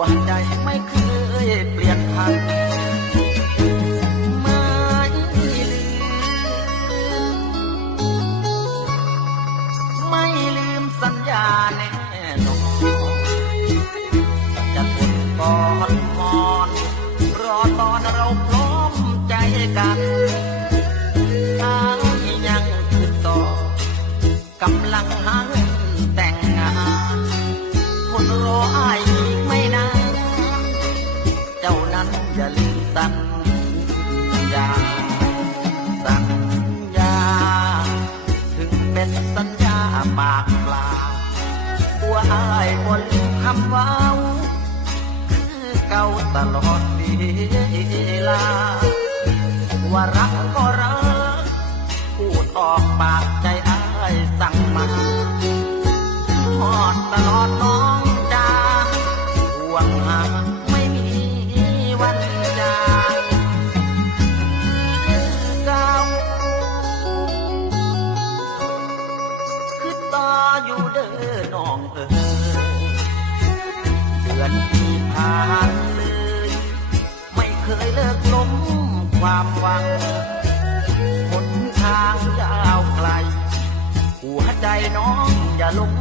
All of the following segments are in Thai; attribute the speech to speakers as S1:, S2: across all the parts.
S1: วใจไม่เคยเปลี่ยน จะลืมสัญญา สัญญา ถึงเป็นสัญญาปากเปล่าตัวอายบนคำว่าคือเก่าตลอดเวลา ว่ารักก็รัก พูดออกปากใจอายสั่งมาทอดตลอด ออน้องเออเดือนที่ผ่านเลย ไม่เคยเลิกล้มความหวังหนทางยาวไกล หัวใจน้องอย่าลง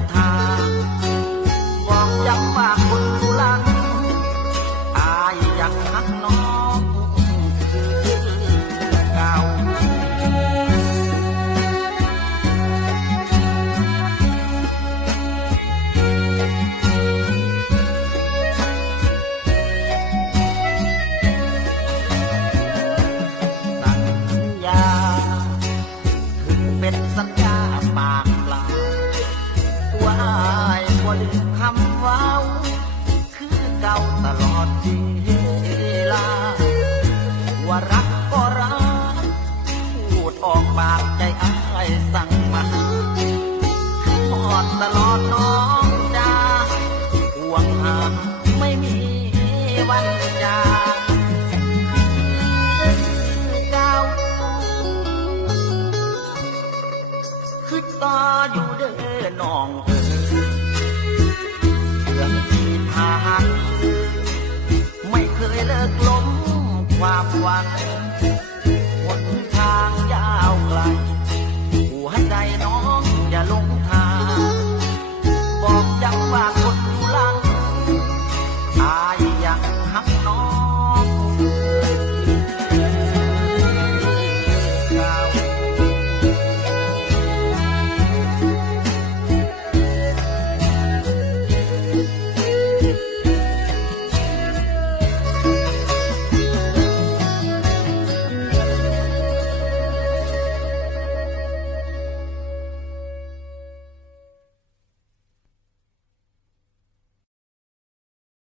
S1: ดเวลา ว่ารักก็รัก พูดออกปากใจอ้ายสางหนทางยาวไกล หัวใจน้องอย่าลงทาง บอกยังว่า